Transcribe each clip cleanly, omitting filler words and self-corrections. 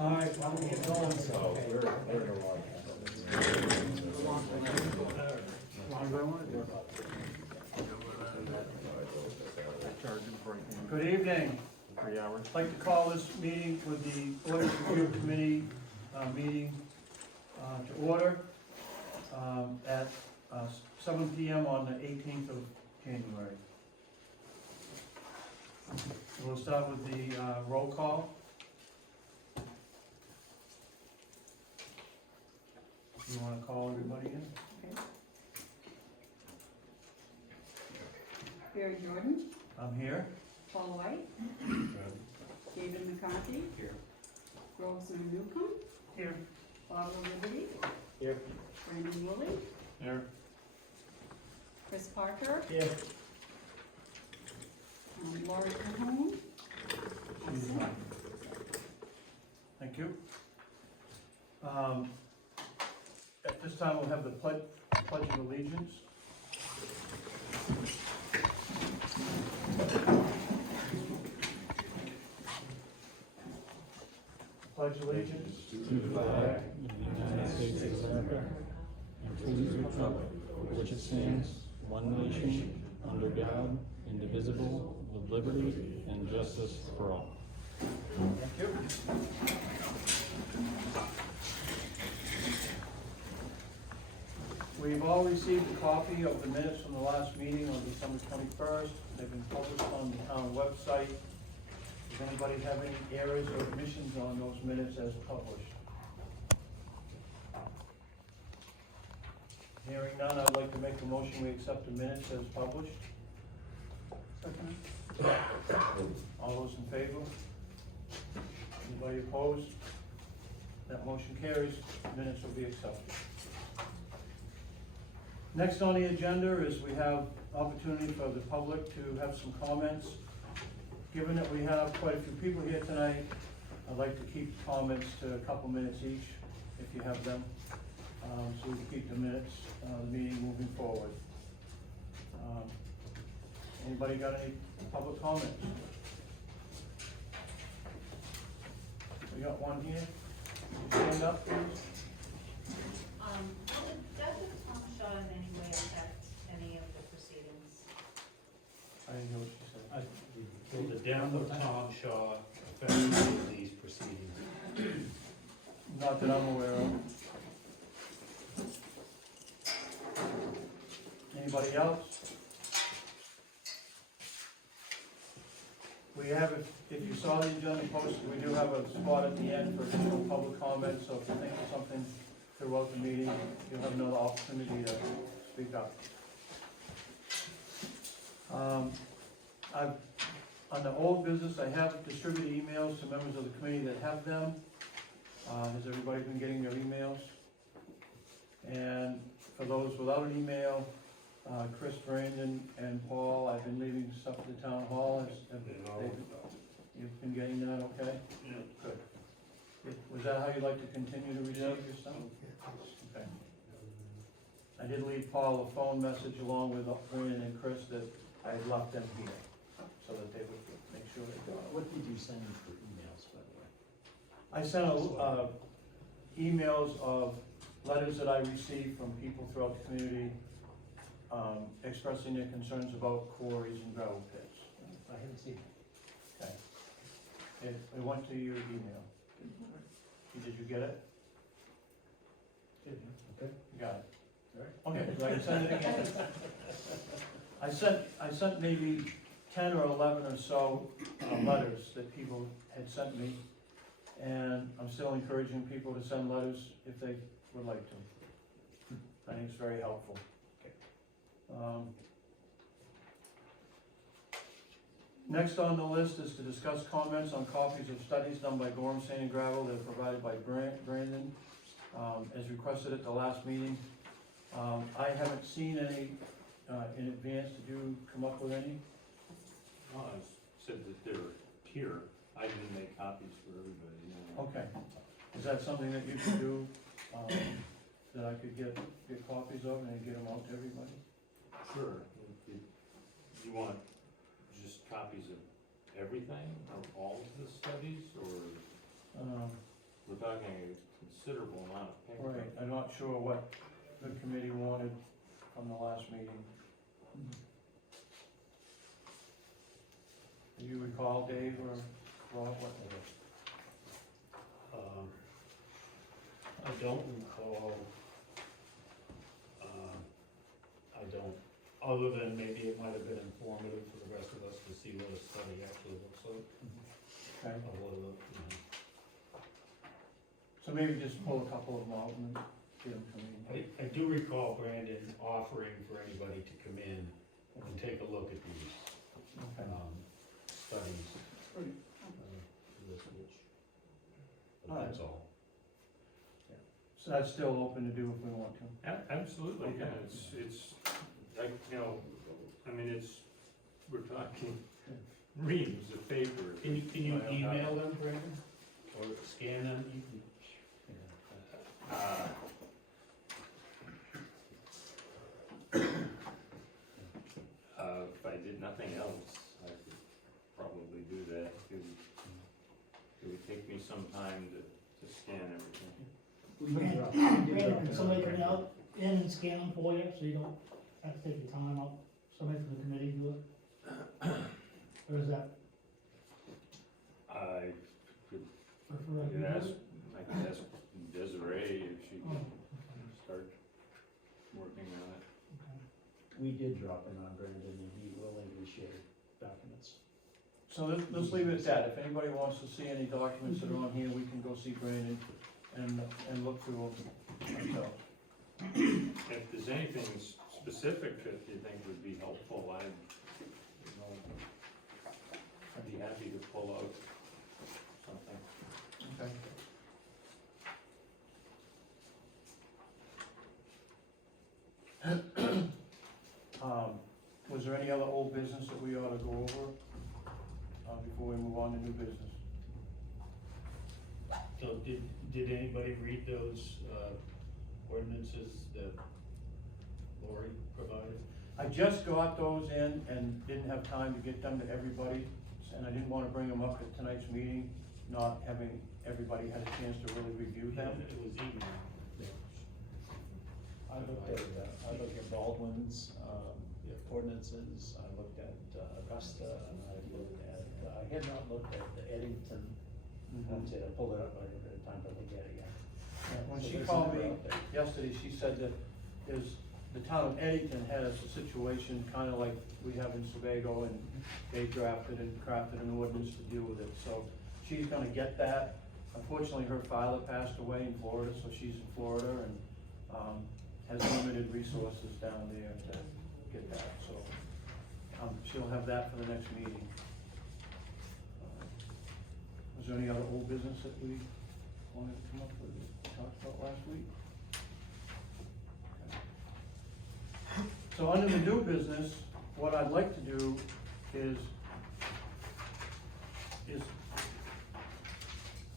All right, why don't we get going? So we're in a long. Good evening. 3 hours. I'd like to call this meeting with the Ordinance Review Committee meeting to order at 7 p.m. on the 18th of January. We'll start with the roll call. You want to call everybody in? Okay. Barry Jordan, I'm here. Paul White, David McCarthy. Here. Rosemary Newcomb, Here. Barbara Liberty, Here. Brandon Woolley, Here. Chris Parker, Here. Laurie Cahoon. Absent. Thank you. At this time, we'll have the pledge of allegiance. Pledge allegiance. To the flag of the United States of America and to the republic for which it stands, one nation, under God, indivisible, with liberty and justice for all. Thank you. We've all received a copy of the minutes from the last meeting on December 21st. They've been published on the town website. Does anybody have any errors or omissions on those minutes as published? Hearing none, I'd like to make a motion we accept the minutes as published. All those in favor? Anybody opposed? That motion carries. Minutes will be accepted. Next on the agenda is we have opportunity for the public to have some comments. Given that we have quite a few people here tonight, I'd like to keep comments to a couple minutes each, if you have them, so we can keep the minutes, the meeting moving forward. Anybody got any public comments? We got one here. Stand up, please. Does Tom Shaw in any way affect any of the proceedings? I didn't hear what she said. Will the death of Tom Shaw affect any of these proceedings? Not that I'm aware of. Anybody else? We have, if you saw the agenda posted, we do have a spot at the end for additional public comments, so if you think of something throughout the meeting, you'll have another opportunity to speak up. On the old business, I have distributed emails to members of the committee that have them. Has everybody been getting their emails? And for those without an email, Chris, Brandon, and Paul, I've been leaving stuff at the town hall. You've been getting that okay? Yeah. Good. Was that how you'd like to continue to receive your stuff? Okay. I did leave Paul a phone message along with Brandon and Chris that I had left them here, so that they would make sure they got it. What did you send for emails, by the way? I sent emails of letters that I received from people throughout the community expressing their concerns about quarries and gravel pits. I haven't seen it. Okay. It went to your email. Did you get it? Okay. You got it? Okay, so I can send it again. I sent maybe 10 or 11 or so letters that people had sent me, and I'm still encouraging people to send letters if they would like to. I think it's very helpful. Next on the list is to discuss comments on copies of studies done by Gorham Sand and Gravel that are provided by Brandon, as requested at the last meeting. I haven't seen any in advance. Did you come up with any? Well, I said that they're here. I didn't make copies for everybody, you know. Okay. Is that something that you could do, that I could get copies of and then get them out to everybody? Sure. You want just copies of everything, of all of the studies, or? we're talking a considerable amount of paper. Right, I'm not sure what the committee wanted from the last meeting. Do you recall, Dave or Rob, what? I don't recall, I don't, other than maybe it might have been informative for the rest of us to see what a study actually looks like. Okay, Of what it look, so maybe just pull a couple of them out and get them coming. I do recall Brandon offering for anybody to come in and take a look at these, Okay. studies. Pretty. This which, All but right. that's all. So that's still open to do if we want to. Absolutely, yeah, Okay. it's, like, you know, I mean, we're talking reams of paper. Can you I don't have- email them, Brandon, or scan them? You can. If I did nothing else, I could probably do that. It would take me some time to scan everything. Brandon, can somebody come out in and scan them for you, so you don't have to take your time out, somebody from the committee do it? Or is that I could, preferred? I could ask Desiree if she Oh, could okay, start working on it. okay. We did drop in on Brandon and he willingly shared documents. So let's leave it at that. If anybody wants to see any documents that are on here, we can go see Brandon and look through them ourselves. If there's anything specific that you think would be helpful, I'd be happy to pull out something. Okay. Was there any other old business that we ought to go over, before we move on to new business? So did anybody read those, ordinances that Lori provided? I just got those in and didn't have time to get them to everybody, and I didn't wanna bring them up at tonight's meeting, not having everybody had a chance to really review them. It was emailed. I looked at Baldwin's, ordinances, I looked at Augusta, and I looked at, I had not looked at the Eddington. That's it, I pulled it up, but I didn't have time to look at it yet. When So she there's called a me number out there. yesterday, she said that the town of Eddington had a situation kinda like we have in Sebago, and they drafted and crafted an ordinance to deal with it, so she's gonna get that. Unfortunately, her father passed away in Florida, so she's in Florida and, has limited resources down there to get that, so, she'll have that for the next meeting. Was there any other old business that we wanted to come up with, that we talked about last week? Okay. So under the new business, what I'd like to do is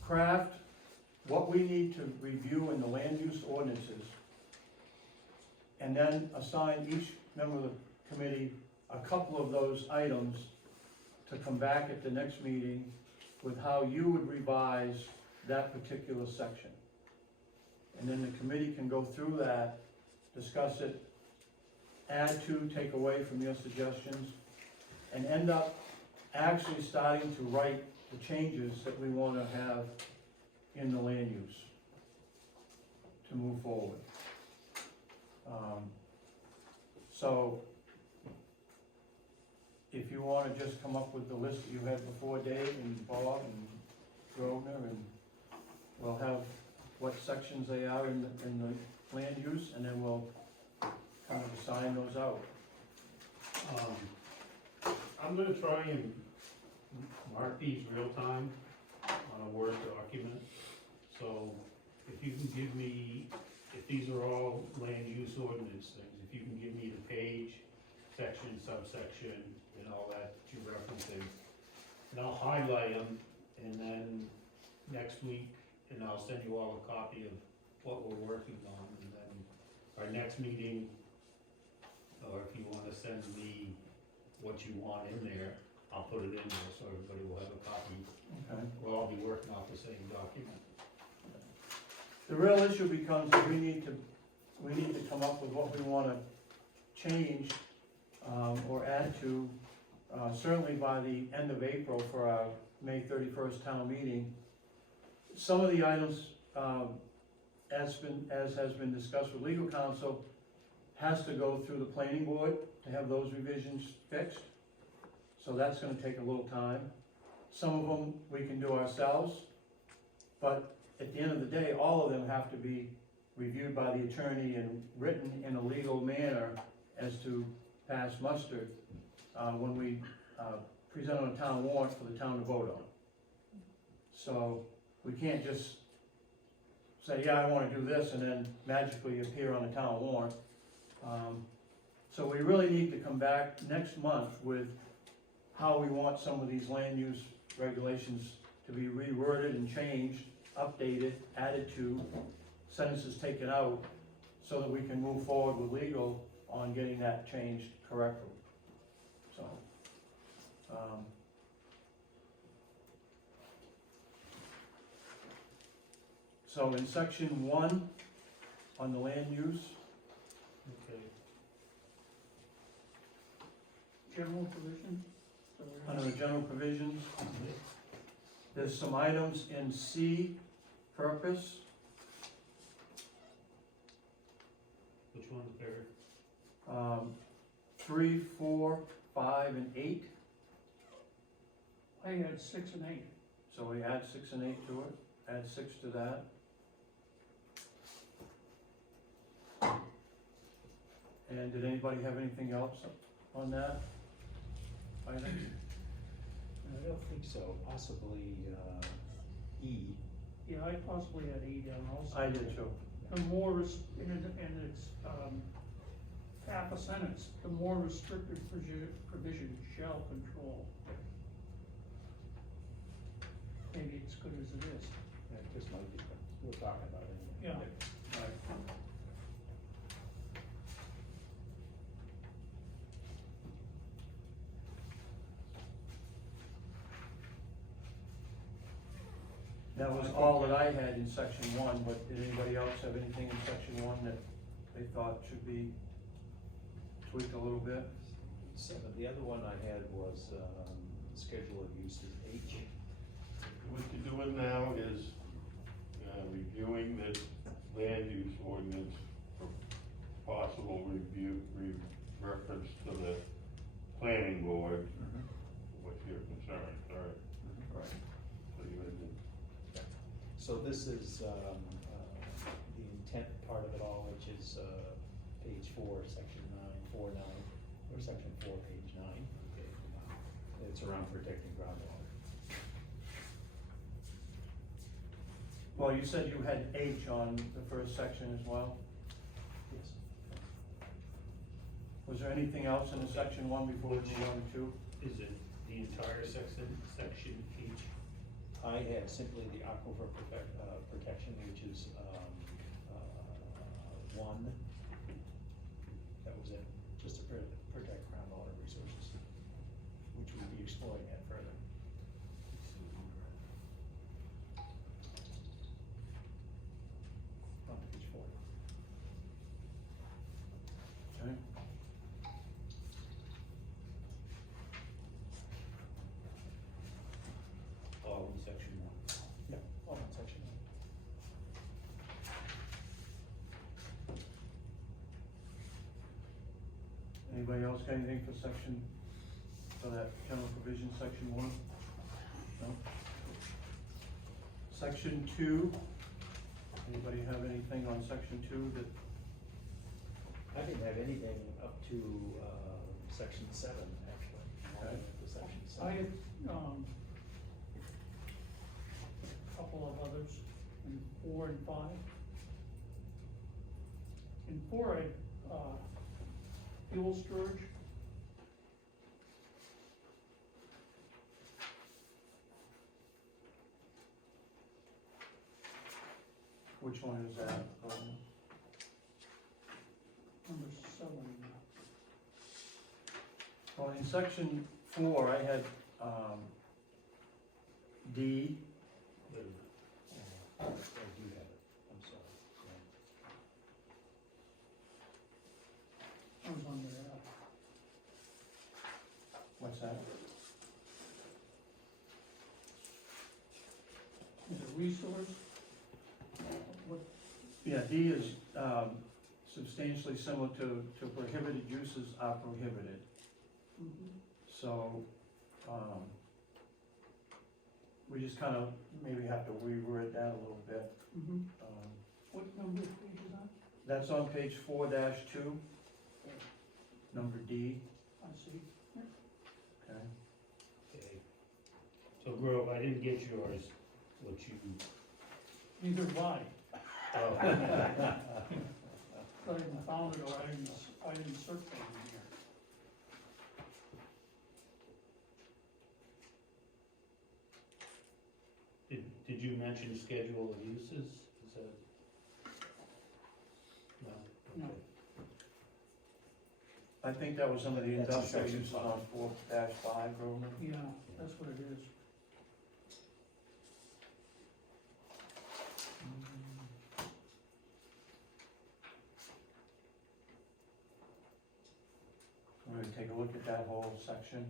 craft what we need to review in the land use ordinances, and then assign each member of the committee a couple of those items to come back at the next meeting with how you would revise that particular section. And then the committee can go through that, discuss it, add to, take away from your suggestions, and end up actually starting to write the changes that we wanna have in the land use to move forward. So, if you wanna just come up with the list that you had before, Dave and Bob and Grosvenor, and we'll have what sections they are in the land use, and then we'll kind of assign those out. I'm gonna try and mark these real time on a Word document. So if you can give me, if these are all land use ordinance things, if you can give me the page, section, subsection, and all that you're referencing, and I'll highlight them, and then next week, and I'll send you all a copy of what we're working on, and then our next meeting, or if you wanna send me what you want in there, I'll put it in there so everybody will have a copy. Okay. We'll all be working off the same document. The real issue becomes that we need to come up with what we wanna change, or add to, certainly by the end of April for our May 31st town meeting. Some of the items, as has been discussed with legal counsel, has to go through the planning board to have those revisions fixed. So that's gonna take a little time. Some of them we can do ourselves, but at the end of the day, all of them have to be reviewed by the attorney and written in a legal manner as to pass muster, when we, present on a town warrant for the town to vote on. So we can't just say, yeah, I wanna do this, and then magically appear on the town warrant. So we really need to come back next month with how we want some of these land use regulations to be reworded and changed, updated, added to, sentences taken out, so that we can move forward with legal on getting that changed correctly. So, so in section 1, on the land use, Okay. General provision? under the general provisions, there's some items in C, purpose, Which one's bigger? 3, 4, 5, and 8. I had 6 and 8. So we add 6 and 8 to it, add 6 to that. And did anybody have anything else on that item? I don't think so, possibly, E. Yeah, I possibly had E down also. I did too. The more, and it's, half a sentence, the more restrictive provision shall control. Maybe it's good as it is. Yeah, this might be, we're talking about it. Yeah. That was all that I had in section 1, but did anybody else have anything in section 1 that they thought should be tweaked a little bit? 7, the other one I had was, schedule of uses, H. What you're doing now is reviewing the land use ordinance for possible review, reference to the planning board, what's your concern, sorry. Right. So you would, So this is, the intent part of it all, which is, page 4, section 9, 4, 9, or section 4, page 9. Okay. It's around protecting groundwater. Well, you said you had H on the first section as well. Yes. Was there anything else in the section 1 before we move on to 2? Is it the entire section H? I had simply the aquifer protection, which is, 1. That was it, just to protect groundwater resources, which we'll be exploring that further. On page 4. Okay. All in section 1. Yeah, all in section 1. Anybody else got anything for section, for that general provision, section 1? No? Section 2, anybody have anything on section 2 that, I didn't have anything up to, section 7, actually. Okay. To section 7. I had, a couple of others in 4 and 5. In 4, I, fuel storage. which one is that? Number 7. Well, in section 4, I had, D, I do have it, I'm sorry. resource? What, Yeah, D is, substantially similar to prohibited uses are prohibited. So, we just kind of maybe have to reword that a little bit. what number of pages on? That's on page 4-2, number D, I see. okay? Okay. So Grove, I didn't get yours, what you, Neither have I. oh, I hadn't found it, or I didn't search for it in here. did you mention schedule of uses? Is that? No? No. Okay. I think that was some of the That's in industrial section uses on 4-5, Groveland. Yeah, that's what it is. We're gonna take a look at that whole section.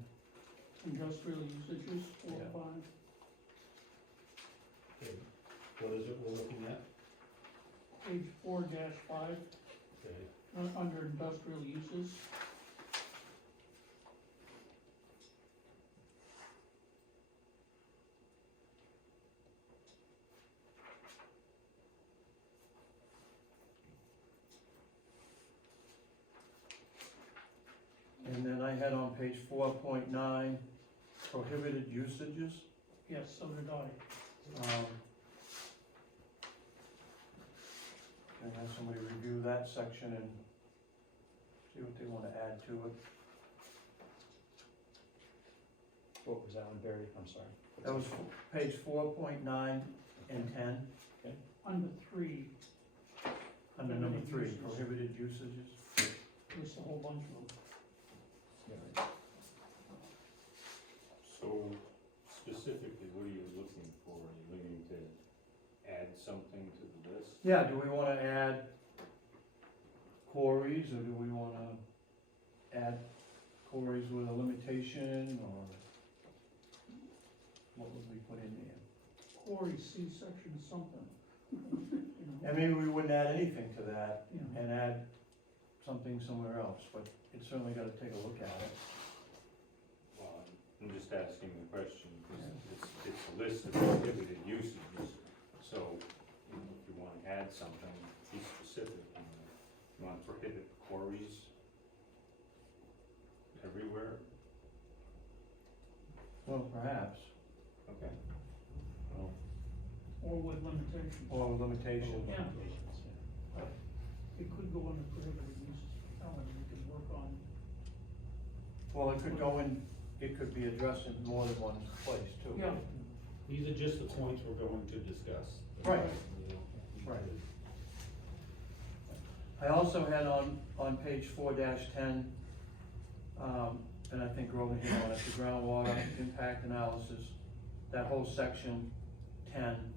Industrial usages, 4, Yeah. 5. Okay. What is it we're looking at? Page 4-5, Okay. under industrial uses. And then I had on page 4.9, prohibited usages. Yes, so did I. And have somebody review that section and see what they wanna add to it. What was that one, Barry? I'm sorry. That was page 4.9 and 10, Under 3, under number 3, Prohibited uses. prohibited usages. there's a whole bunch of them. So specifically, what are you looking for? Are you looking to add something to the list? Yeah, do we wanna add quarries, or do we wanna add quarries with a limitation, or what would we put in there? Quarry C section something. You know, And maybe we wouldn't add anything to that you know. and add something somewhere else, but it's certainly gotta take a look at it. Well, I'm just asking the question, because it's a list of prohibited usages, so you know, if you wanna add something, be specific. You wanna prohibit quarries everywhere? Well, perhaps, Okay. Well, Or with limitations. or limitations. Yeah. It could go under prohibited uses, we could work on. Well, it could go in, it could be addressed in more than one place too. Yeah. These are just the points we're going to discuss. Right. You don't need Right. to- I also had on page 4-10, and I think Groveland hit on it, the groundwater impact analysis, that whole section 10,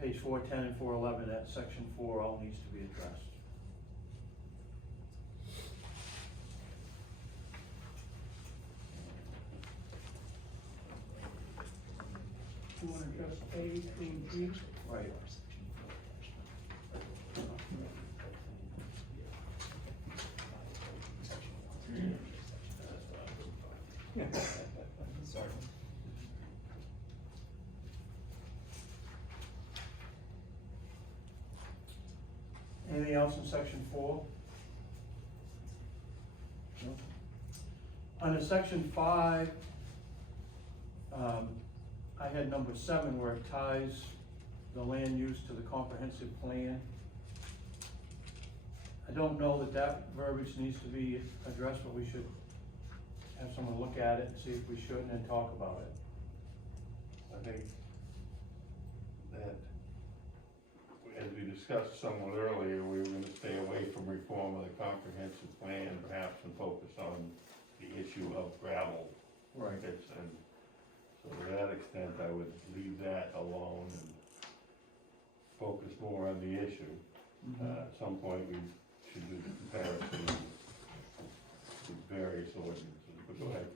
page 410 and 411, that section 4 all needs to be addressed. You wanna address A, 2, and 3? Right. Sorry. Anything else in section 4? No. Under section 5, I had number 7 where it ties the land use to the comprehensive plan. I don't know that that verbiage needs to be addressed, but we should have someone look at it and see if we should, and then talk about it. I think that, as we discussed somewhat earlier, we were gonna stay away from reform of the comprehensive plan, perhaps, and focus on the issue of gravel Right. pits, and so to that extent, I would leave that alone and focus more on the issue. At some point, we should do the comparison with various ordinances, but go ahead,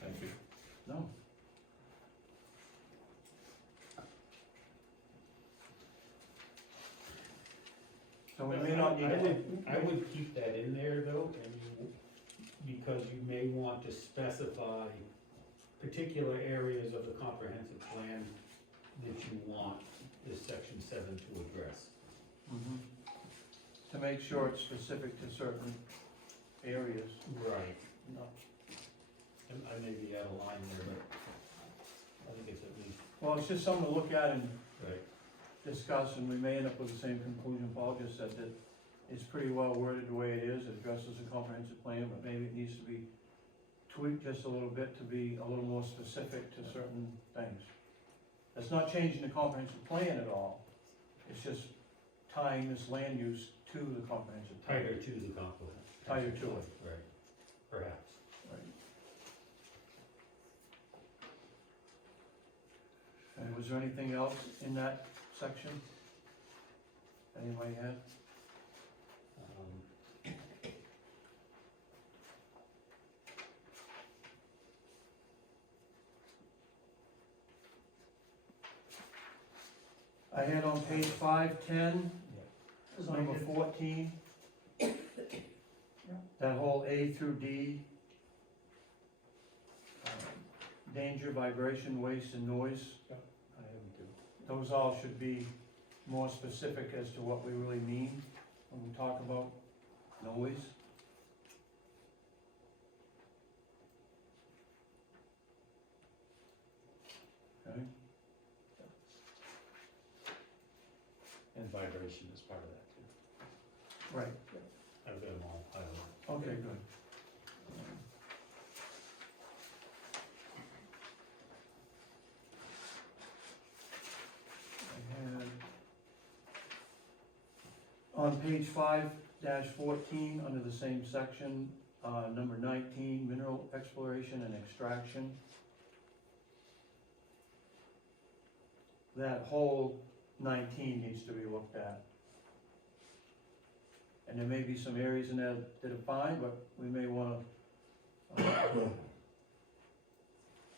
thank you. No. not need to. I would keep that in there though, because you may want to specify particular areas of the comprehensive plan that you want this section 7 to address. Mhm. To make sure it's specific to certain areas. Right. No. And I maybe add a line there, but I think it's at least. Well, it's just something to look at and Right. discuss, and we may end up with the same conclusion Paul just said, that it's pretty well worded the way it is, it addresses a comprehensive plan, but maybe it needs to be tweaked just a little bit to be a little more specific to certain things. That's not changing the comprehensive plan at all, it's just tying this land use to the comprehensive plan. Tighter to the compliment. Tighter to it. Right, perhaps. Right. And was there anything else in that section? Anybody had? I had on page 510, number 14. That whole A through D. Danger, vibration, waste, and noise. I have to. Those all should be more specific as to what we really mean when we talk about noise. Okay, And vibration is part of that too. right, I've got them all highlighted. okay, good. I had, on page 5-14, under the same section, number 19, mineral exploration and extraction. That whole 19 needs to be looked at. And there may be some areas in there that are fine, but we may wanna,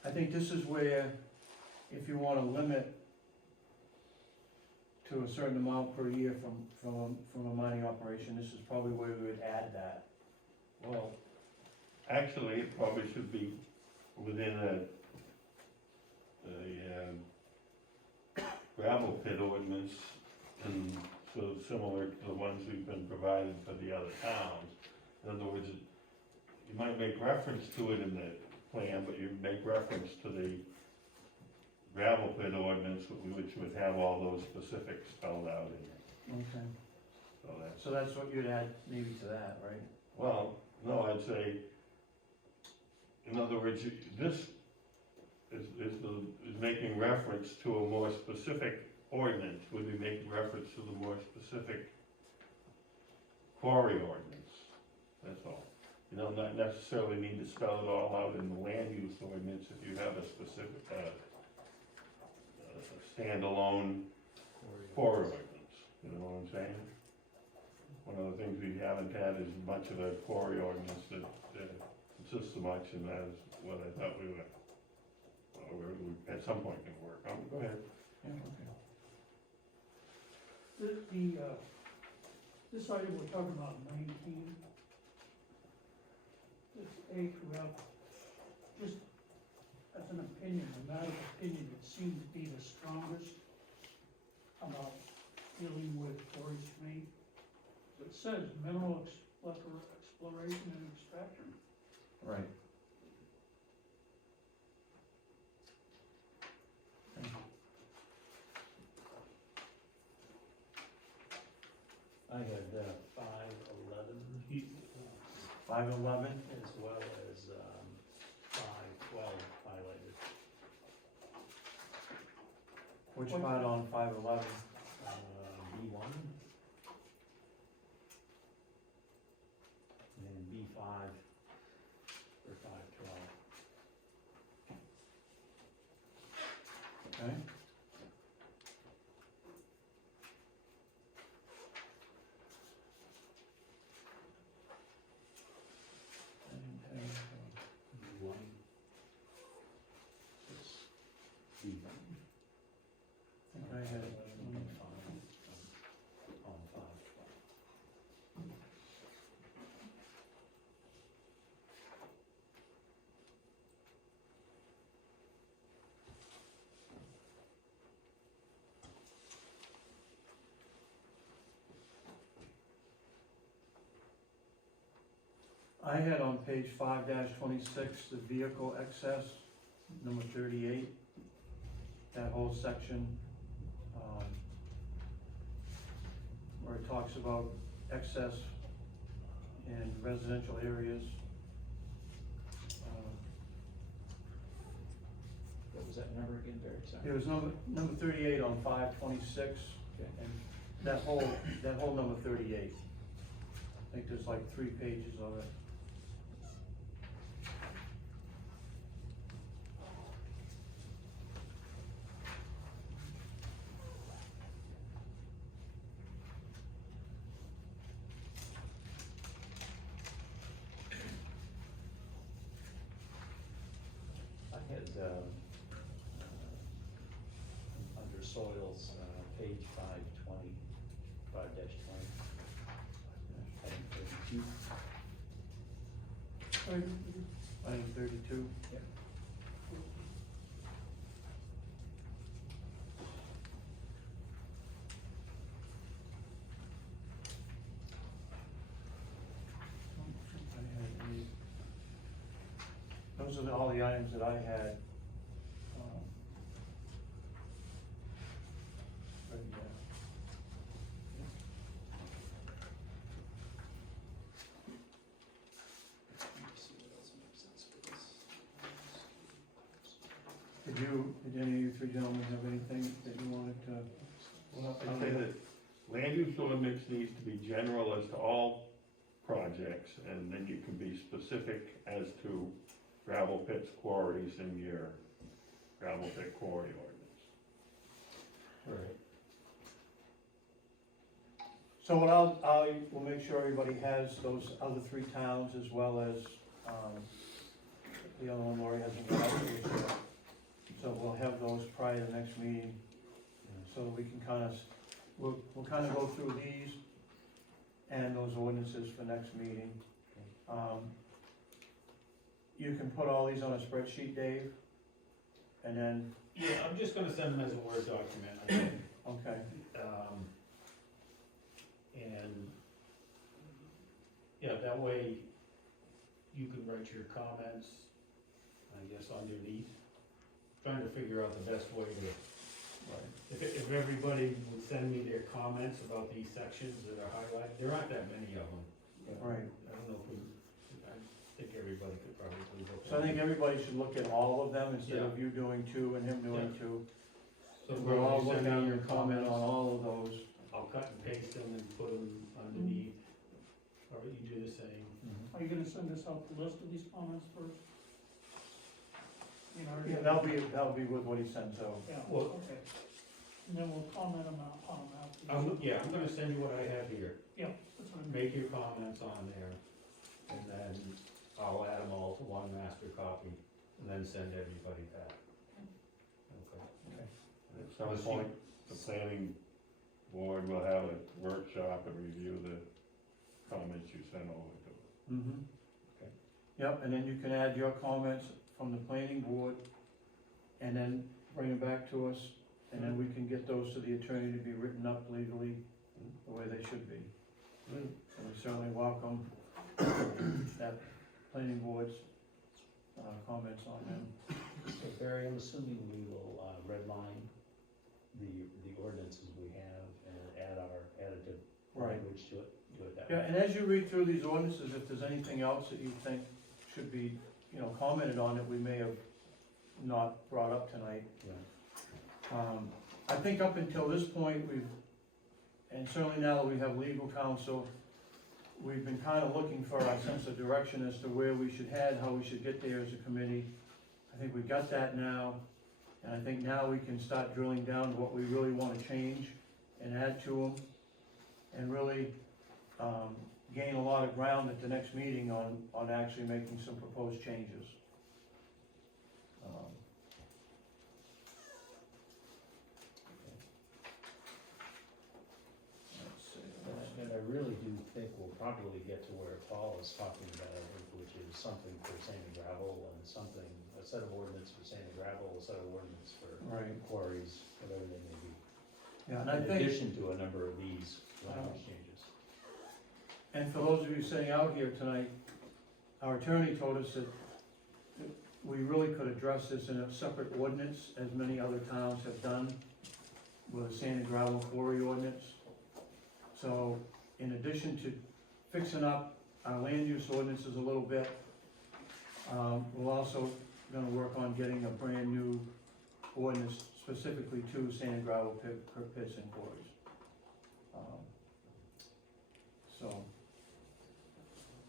I think this is where, if you wanna limit to a certain amount per year from a mining operation, this is probably where we would add that. Well, actually, it probably should be within a gravel pit ordinance, and so similar to the ones we've been providing for the other towns. In other words, you might make reference to it in the plan, but you make reference to the gravel pit ordinance, which would have all those specifics spelled out in it. Okay. So that's, So that's what you'd add maybe to that, right? well, no, I'd say, in other words, this is making reference to a more specific ordinance, would be making reference to the more specific quarry ordinance, that's all. You don't not necessarily need to spell it all out in the land use ordinance if you have a specific, standalone quarry ordinance, you know what I'm saying? One of the things we haven't had is much of a quarry ordinance that consists of much, and that is what I thought we would, at some point can work on. Go ahead. Yeah, okay. This item we're talking about, 19, this A throughout, just as an opinion, a matter of opinion, it seemed to be the strongest about dealing with quarries to me. It says mineral exploration and extraction. Right. I had 511 511, as well as 512 highlighted. which part on 511? B1 and B5 for 512. Okay. B1 is B1. I had it. B5 on 512. I had on page 5-26, the vehicle excess, number 38, that whole section, where it talks about excess in residential areas. What was that number again, Barry? Sorry. It was number 38 on 526, Okay. and that whole number 38. I think there's like 3 pages of it. I had, under soils, page 520, 5-20. Item 32. Item 32. Yeah. Those are all the items that I had. But yeah. Let me see what else makes sense for this. Did any of you three gentlemen have anything that you wanted to? Well, I say that land use ordinance needs to be general as to all projects, and then you can be specific as to gravel pits, quarries in your gravel pit quarry ordinance. Right. So what I will make sure everybody has those other 3 towns as well as, the other one Lori hasn't got out to us yet. So we'll have those prior to the next meeting, so that we can we'll kind of go through these and those ordinances for next meeting. You can put all these on a spreadsheet, Dave, and then, Yeah, I'm just gonna send them as a Word document, I think. okay, And, yeah, that way you can write your comments, I guess, underneath. Trying to figure out the best way to, right. if everybody would send me their comments about these sections that are highlighted, there aren't that many of them. Right. I don't know if I think everybody could probably look at So I think everybody should look at all of them instead of you doing 2 and him doing 2. So We'll all send look me at your your comment comments. on all of those. I'll cut and paste them and put them underneath, or you do the same. Are you gonna send us out the list of these comments first? You know, Yeah, that'll be with what he sends out. Yeah, Well- okay. And then we'll comment on them after. I'm gonna send you what I have here. Yeah, that's what I mean. Make your comments on there, and then I'll add them all to one master copy, and then send everybody that. Okay. At some point, the planning board will have a workshop and review the comments you sent over to us. Mm-hmm. Okay. Yep, and then you can add your comments from the planning board, and then bring them back to us, and then we can get those to the attorney to be written up legally the way they should be. And we certainly welcome that planning board's comments on them. So Barry, I'm assuming we will, redline the ordinances we have and add additive Right. language to it, do it that Yeah, way. and as you read through these ordinances, if there's anything else that you think should be, commented on that we may have not brought up tonight, Yeah. I think up until this point, and certainly now that we have legal counsel, we've been kind of looking for our sense of direction as to where we should head, how we should get there as a committee. I think we've got that now, and I think now we can start drilling down to what we really want to change and add to them, and really gain a lot of ground at the next meeting on actually making some proposed changes. Let's see. And I really do think we'll probably get to where Paul is talking about, which is something for sand and gravel and something, a set of ordinance for sand and gravel, a set of ordinance for Right. quarries, whatever they may be. Yeah, and I In think, addition to a number of these language changes. and for those of you sitting out here tonight, our attorney told us that we really could address this in a separate ordinance, as many other towns have done with a sand and gravel quarry ordinance. So, in addition to fixing up our land use ordinances a little bit, we're also gonna work on getting a brand new ordinance specifically to sand and gravel pits and quarries. So,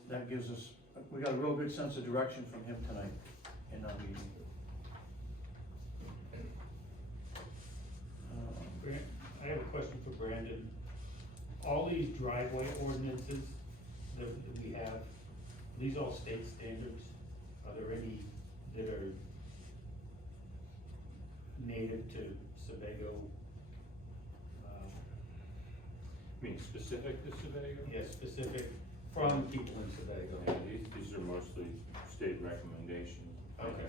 that gives us, we got a real good sense of direction from him tonight in our meeting. I have a question for Brandon. All these driveway ordinances that we have, are these all state standards? Are there any that are native to Sebago? I mean, specific to Sebago? Yeah, specific from people in Sebago? Yeah, these are mostly state recommendations. Okay.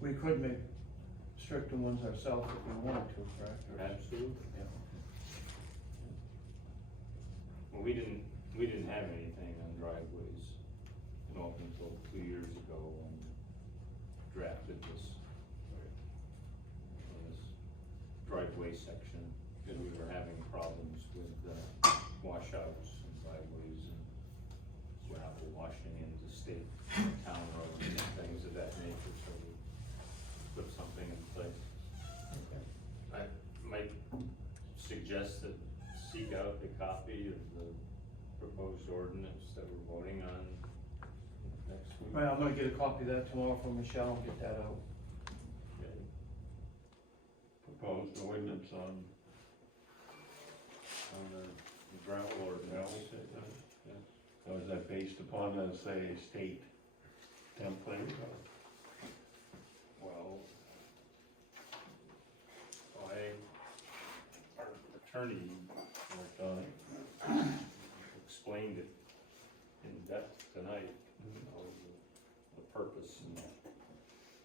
We could make stricter ones ourselves if we wanted to, correct? Or- Absolutely. Yeah. Well, we didn't have anything on driveways, up until 2 years ago when we drafted this driveway section, because we were having problems with washouts and driveways and gravel washing into state town roads and things of that nature, so we put something in place. I might suggest that seek out a copy of the proposed ordinance that we're voting on next week. Right, I'm gonna get a copy of that tomorrow from Michelle, and get that out. Okay. Proposed ordinance on On the gravel ordinance. or is that based upon, say, state template? Well, our attorney Worked on it? explained it in depth tonight, the purpose and that.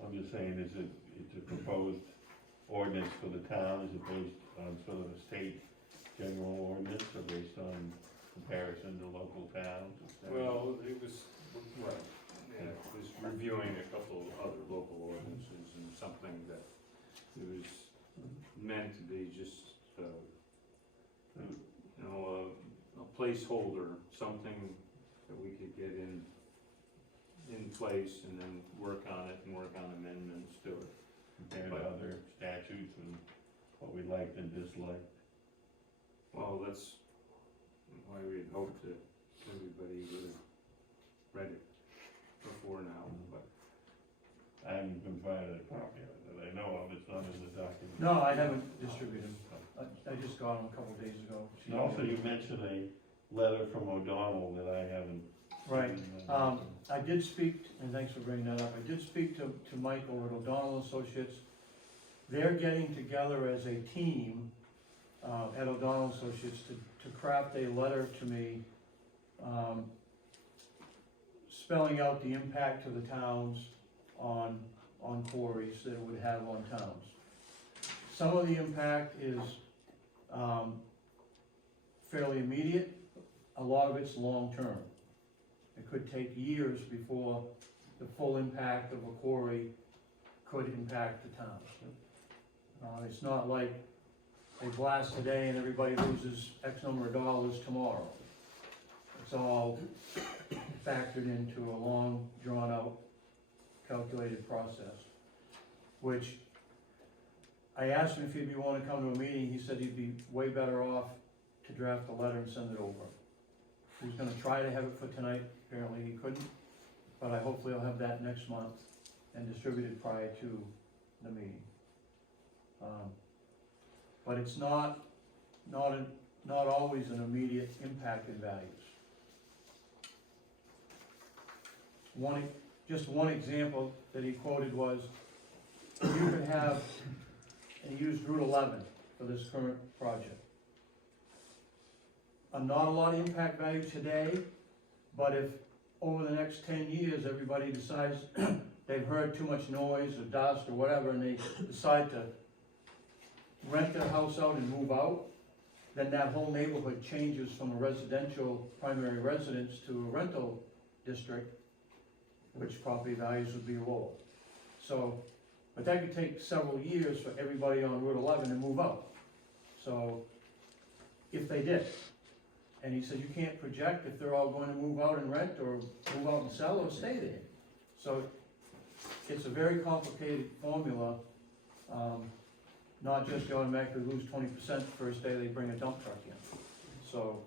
I'm just saying, it's a proposed ordinance for the town, is it based on sort of a state general ordinance, or based on comparison to local towns? Well, it was, right, yeah, it was reviewing a couple of other local ordinances and something that it was meant to be just, a placeholder, something that we could get in place and then work on it and work on amendments to it. Compared to other statutes and what we liked and disliked. Well, that's why we'd hoped that everybody would have read it before now, but. I haven't been provided a copy of it that I know of, it's not in the document. No, I haven't distributed them. I just got them a couple days ago. And also, you mentioned a letter from O'Donnell that I haven't. Right, seen. I did speak, and thanks for bringing that up, I did speak to Michael at O'Donnell Associates. They're getting together as a team, at O'Donnell Associates to craft a letter to me, spelling out the impact to the towns on quarries that it would have on towns. Some of the impact is, fairly immediate, a lot of it's long-term. It could take years before the full impact of a quarry could impact the town. It's not like they blast today and everybody loses X number of dollars tomorrow. It's all factored into a long, drawn-out, calculated process, which I asked him if he'd be willing to come to a meeting. He said he'd be way better off to draft a letter and send it over. He was gonna try to have it for tonight, apparently he couldn't, but hopefully I'll have that next month and distributed prior to the meeting. But it's not always an immediate impact in values. Just one example that he quoted was, you could have, and he used Route 11 for this current project. Not a lot of impact value today, but if over the next 10 years, everybody decides they've heard too much noise or dust or whatever, and they decide to rent their house out and move out, then that whole neighborhood changes from a residential primary residence to a rental district, which property values would be lower. So, but that could take several years for everybody on Route 11 to move out. So, if they did, and he said you can't project if they're all going to move out and rent, or move out and sell, or stay there. So, it's a very complicated formula, not just you automatically lose 20% the first day they bring a dump truck in. So,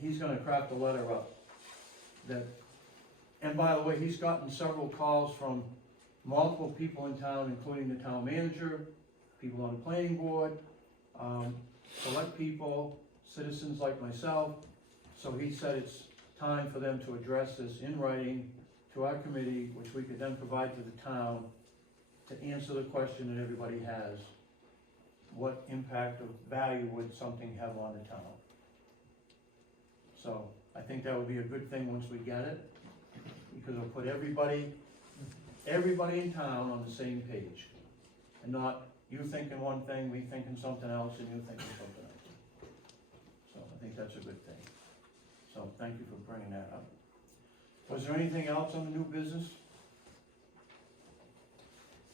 he's gonna craft a letter up that, and by the way, he's gotten several calls from multiple people in town, including the town manager, people on the planning board, select people, citizens like myself. So he said it's time for them to address this in writing to our committee, which we could then provide to the town to answer the question that everybody has. What impact of value would something have on the town? So I think that would be a good thing once we get it, because it'll put everybody in town on the same page. And not you thinking one thing, me thinking something else, and you thinking something else. So I think that's a good thing. So thank you for bringing that up. Was there anything else on the new business?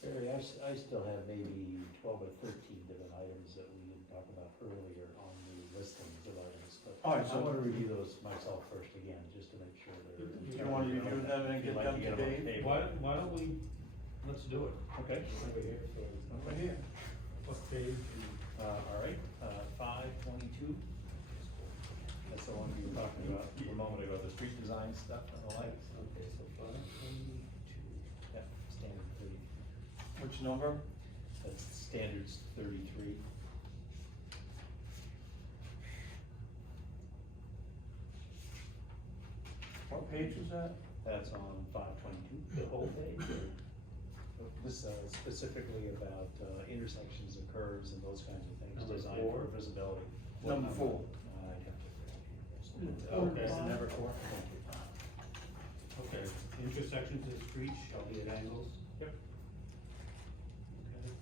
Barry, I still have maybe 12 or 13 different items that we didn't talk about earlier on the listings of items, but All right, I so wanna review those myself first again, just to make sure they're. do you want to review them and get them to Dave? Why don't we, let's do it. Okay. Over here. What page? All right, 522. That's the one we were talking about a moment ago, the street design stuff and the lights. Okay, so 522. Yeah, standard 30. Which number? That's standards 33. What page was that? That's on 522. The whole page? This specifically about intersections and curves and those kinds of things, Number designed four? for visibility. Number 4. I'd have to. Okay. Is it number 4? Okay, intersections of streets shall be at angles. Yep. Okay.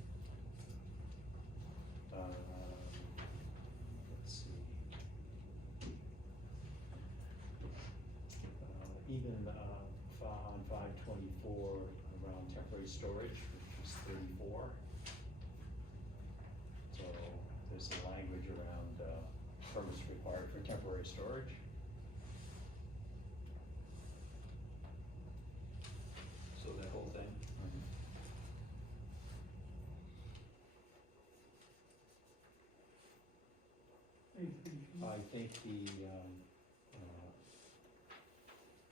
Let's see. Even on 524, around temporary storage, which is 34. So there's some language around permits required for temporary storage. So that whole thing? I think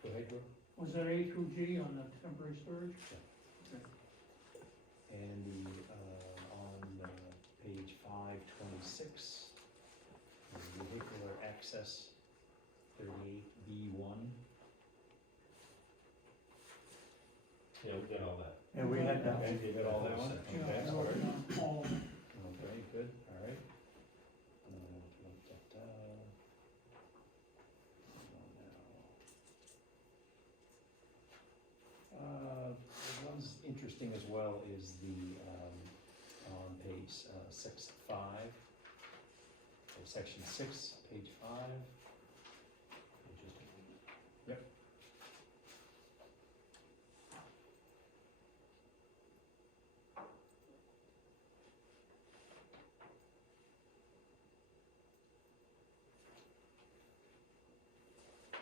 go ahead, Drew. Was that A through G on the temporary storage? And on page 526, vehicular access, 38B1. Yeah, we got all that. Yeah, we had that. Okay, you got all that one? Yeah, Okay, I all wrote right. down all of them. Okay, good, all right. The one's interesting as well is the, on page 6.5, section 6, page 5. Yep.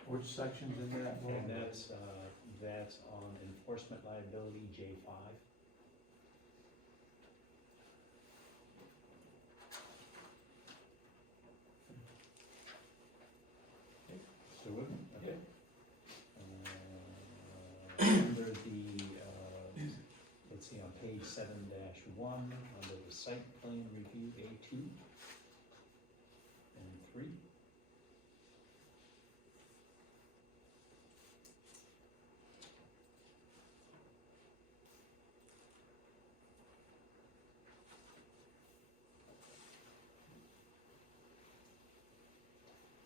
Which section's in that? And that's on enforcement liability, J5. So, okay. Under the, let's see, on page 7-1, under the site plan review, A2 and 3.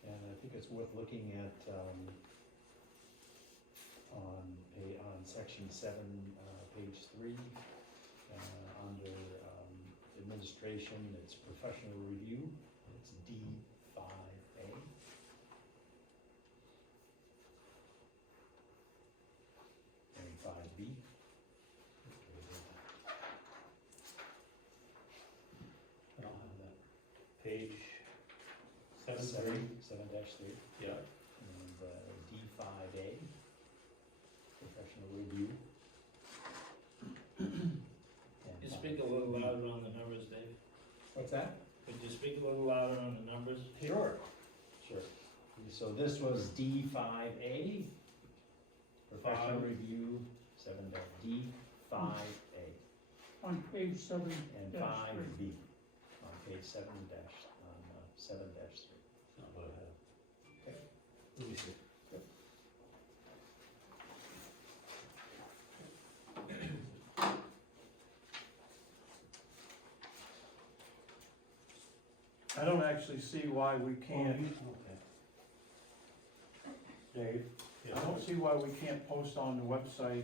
And I think it's worth looking at, on section 7, page 3, under administration, it's professional review, it's D5A. And 5B. I don't have that. Page seven, Seven dash three, yeah. and D5A, professional review. And You speak a little louder on the numbers, Dave. What's that? Could you speak a little louder on the numbers? Sure. Sure. So this was D5A, professional Five. review, D5A, On page seven and dash 5B, on page 7 dash, on 7 dash 3. Not what I have. Okay. Let me see. I don't actually see why we can't, Okay. Dave, Yeah. I don't see why we can't post on the website,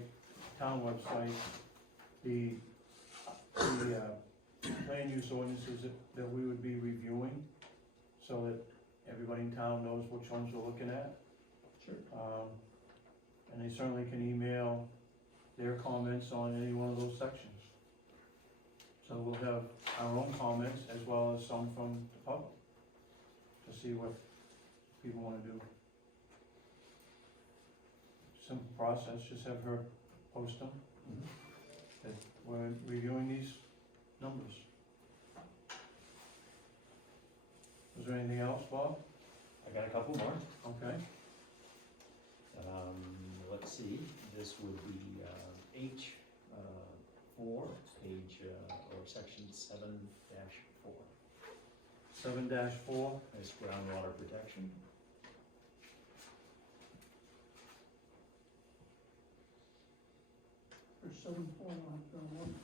town website, the land use ordinances that we would be reviewing, so that everybody in town knows which ones we're looking at. Sure. And they certainly can email their comments on any one of those sections. So we'll have our own comments as well as some from the public, to see what people wanna do. Simple process, just have her post them, Mhm. that we're reviewing these numbers. Was there anything else, Bob? I got a couple more. Okay, Let's see, this would be H4, page, or section 7-4. 7-4, It's groundwater protection. for 7-4 on the one.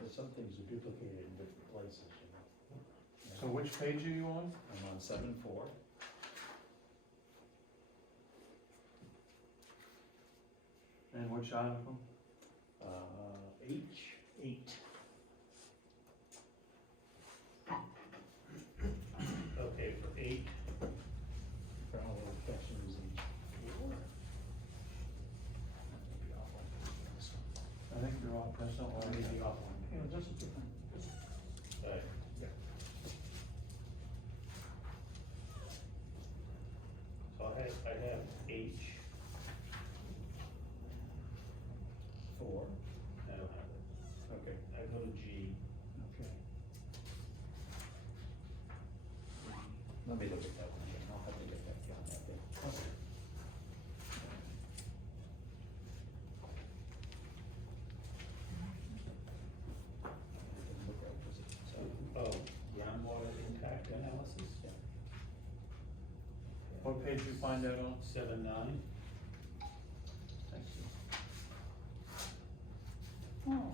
But some things are duplicated in different places, you know. so which page are you on? I'm on 7-4. And which article? H8. Okay, for 8, Groundwater protection is H4. I think you're off, that's not what I maybe need. off one. Yeah, that's a different, Right. So I have H, 4. I don't have it. Okay. I go to G, Okay. Let me look at that one again, I'll have to get that down that bit. oh, groundwater impact analysis, What page you find that on? 7-9. Thank you. oh,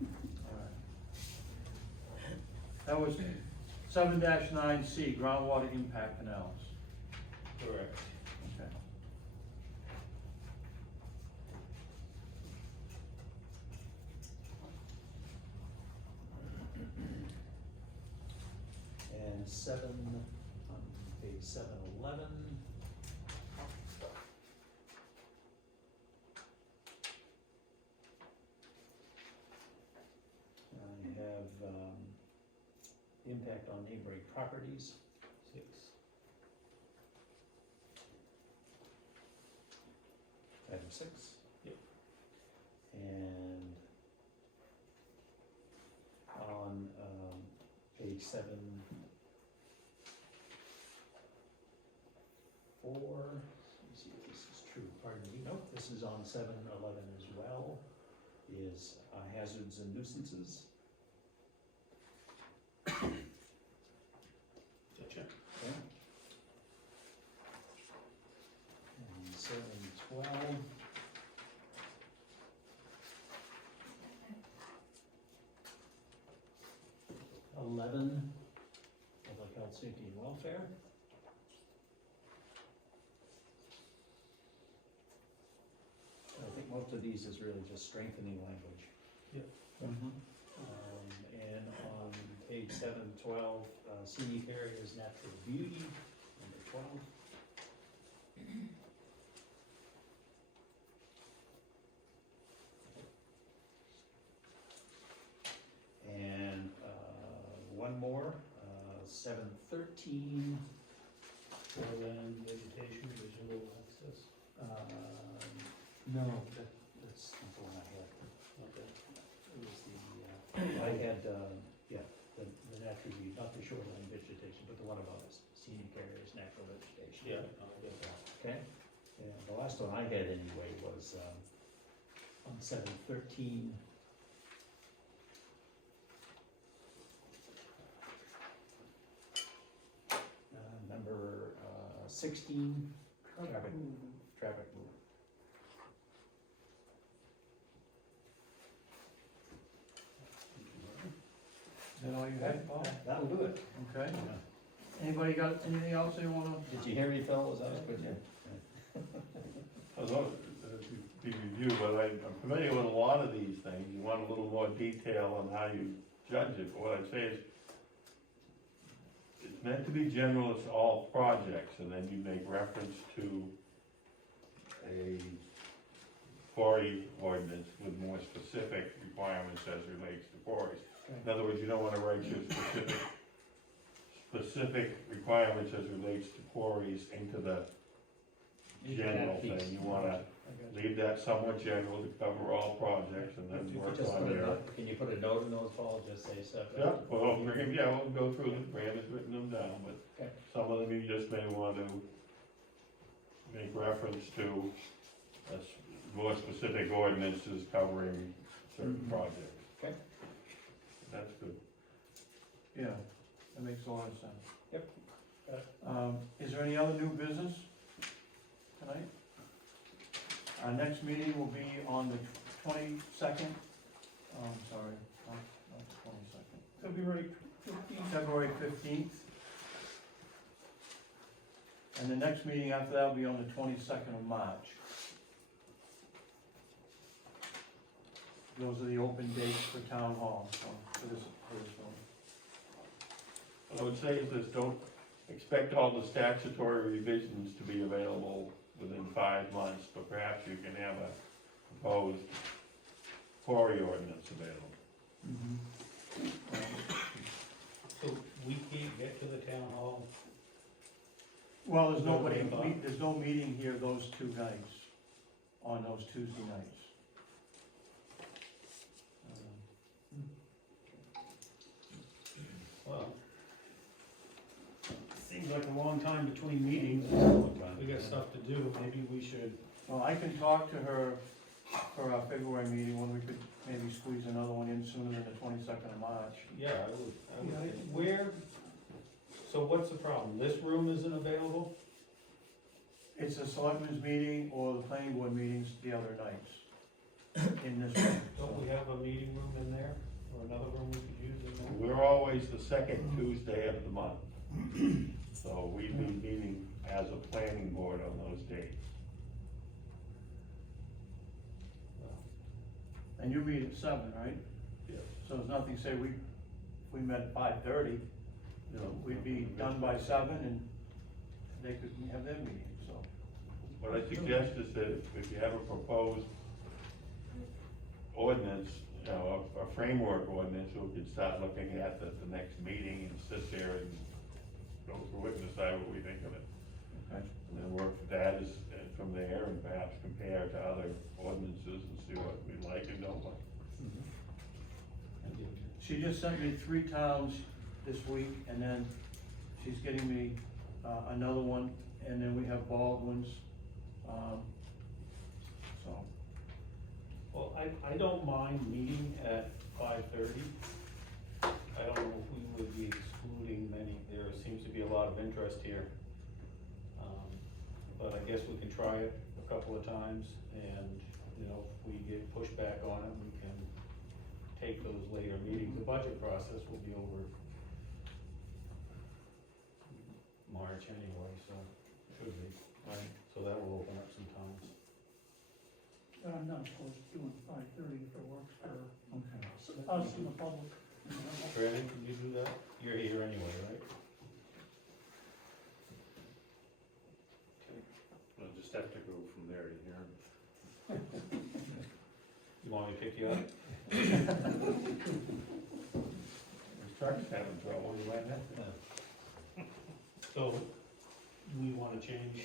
yeah. Alright. That was 7-9C, groundwater impact analysis. Correct. Okay. And 7, on page 711. I have, impact on neighboring properties, 6. item 6. Yep. And on, page 7, 4, let me see if this is true, pardon me, nope, this is on 711 as well, is hazards and nuisances. Gotcha. Okay. And 712. Public health, safety, and welfare. I think most of these is really just strengthening language. Mm-hmm. page 712, scenic areas, natural beauty, number 12. And, one more, 713, Shoreline vegetation, visual access. no, that's not the one I had. Okay. It was I had, the natural beauty, not the shoreline vegetation, but the one about scenic areas, natural vegetation. Yeah, I get that. Okay, and the last one I had anyway was, on 713. Number, 16, traffic movement. Is that all you had, Paul? That'll do it. Okay. Anybody got anything else they wanna? Did you hear me, fellas? That was good, yeah. Although, be review, but I'm familiar with a lot of these things, you want a little more detail on how you judge it, but what I'd say is, it's meant to be general, it's all projects, and then you make reference to a quarry ordinance with more specific requirements as relates to quarries. In other words, you don't wanna write your specific requirements as relates to quarries into the general thing, you wanna leave that somewhat general to cover all projects and then work on your. Can you put a note in those, Paul, just say stuff? Yeah, well, we'll go through them, Brand has written them down, but Okay. some of them you just may want to make reference to as more specific ordinances covering certain projects. Okay. That's good. Yeah, that makes a lot of sense. Yep. Is there any other new business tonight? Our next meeting will be on the 22nd, sorry, not the 22nd. February 15th. February 15th. And the next meeting after that will be on the 22nd of March. Those are the open dates for town hall, so, for this one. What I would say is this, don't expect all the statutory revisions to be available within 5 months, but perhaps you can have a proposed quarry ordinance available. So we can't get to the town hall? Well, there's there's no meeting here those 2 nights, on those Tuesday nights. Well, seems like a long time between meetings. We got stuff to do, maybe we should. Well, I can talk to her for our February meeting, when we could maybe squeeze another one in sooner than the 22nd of March. Yeah, I would, where, so what's the problem? This room isn't available? It's a selectmen's meeting or the planning board meetings the other nights in this room. Don't we have a meeting room in there, or another room we could use in there? We're always the second Tuesday of the month, so we'd be meeting as a planning board on those dates. And you meet at 7, right? Yes. So there's nothing, say we met at 5:30, we'd be done by 7 and they could have their meeting, so. What I suggest is that if you have a proposed ordinance, a framework ordinance, we can start looking at the next meeting and sit there and go through it and decide what we think of it. Okay. And then work that as, from there and perhaps compare to other ordinances and see what we like and don't like. She just sent me 3 towns this week, and then she's getting me another one, and then we have Baldwin's, so. Well, I don't mind meeting at 5:30. I don't know if we would be excluding many, there seems to be a lot of interest here. But I guess we can try it a couple of times, and, if we get pushback on it, we can take those later meetings. The budget process will be over March anyway, so, should be. Right. So that will open up some times. I'm not opposed to doing 5:30 if it works for Okay. us and the public. Brandon, can you do that? You're here anyway, right? I'll just have to go from there to here. You want me to pick you up? His truck's having trouble, you might have to. So, we wanna change,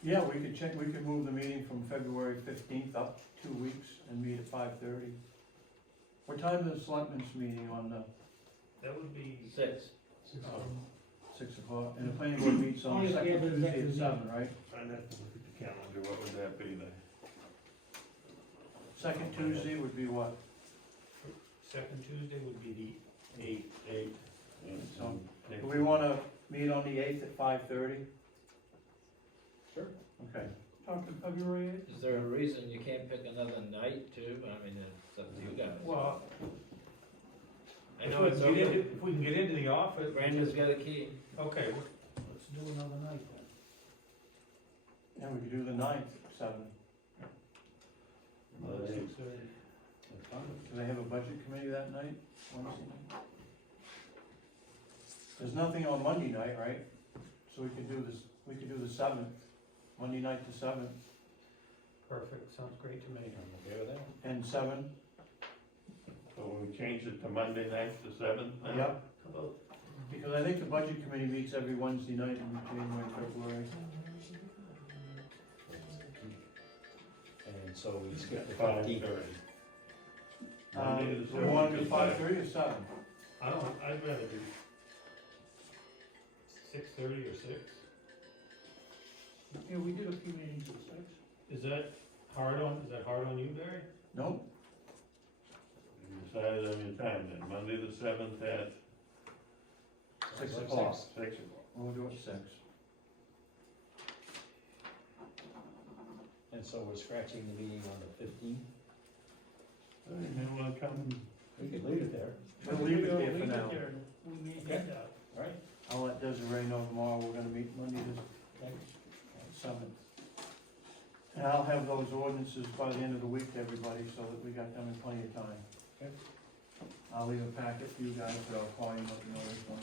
Yeah, we could check, we could move the meeting from February 15th up 2 weeks and meet at 5:30. What time is the selectmen's meeting on the that would be, 6. 6 o'clock? And the planning board meets on Only the if we second have an Tuesday at executive 7, right? I'd have to look at the calendar, what would that be then? Second Tuesday would be what? second Tuesday would be the 8th. So, do we wanna meet on the 8th at 5:30? Sure. Okay. Talking February eighth? Is there a reason you can't pick another night too? I mean, it's up to you guys. Well, I know it's open. if we can get into the office. Brandon's got a key. Okay, let's do another night then. Yeah, we could do the 9th at 7. Another 6:30. That's fine. Do they have a budget committee that night? Wednesday night? There's nothing on Monday night, right? So we could do this, we could do the 7th, Monday night to 7th, Perfect, sounds great to me. I'm okay with that. and 7. So we change it to Monday night to 7th then? Yep, How about, because I think the budget committee meets every Wednesday night in January, February. And so we skip the 5:30. 15th. Monday the Do we wanna do 7th. 5:30 or 7? I don't, I'd rather do 6:30 or 6. Yeah, we did a few meetings at 6. Is that hard on you, Barry? Nope, You decided on your time then, Monday the 7th at 6 Like o'clock. 6 o'clock. We'll do it at 6. And so we're scratching the meeting on the 15th. You wanna come? We could leave it there. We'll leave it there for Leave now. it there, we may need Okay. that. All right. I'll let Desiree know tomorrow we're gonna meet Monday the Okay. 7th. And I'll have those ordinances by the end of the week to everybody, so that we got them in plenty of time. Okay. I'll leave a packet for you guys, but I'll call you, and let you know which one.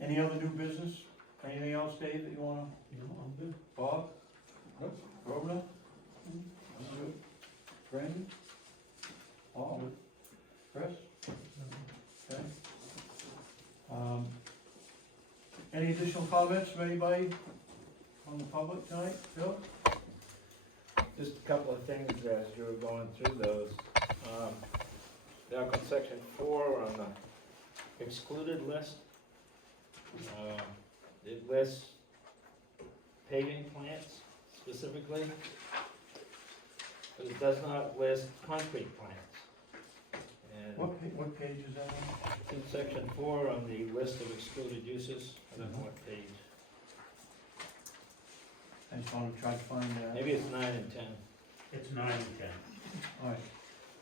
Any other new business? Anything else, Dave, that you wanna, I'm good. Bob? Nope. Grosvenor? I'm good. Brandon? Paul? Chris? Okay. Any additional comments from anybody from the public tonight? Bill? Just a couple of things as you were going through those. Down on section 4 on the excluded list. It lists paving plants specifically, but it does not list concrete plants. And What page is that on? it's in section 4 on the list of excluded uses. I don't know what page. I just wanna try to find that. Maybe it's 9 and 10. It's 9 and 10. Alright,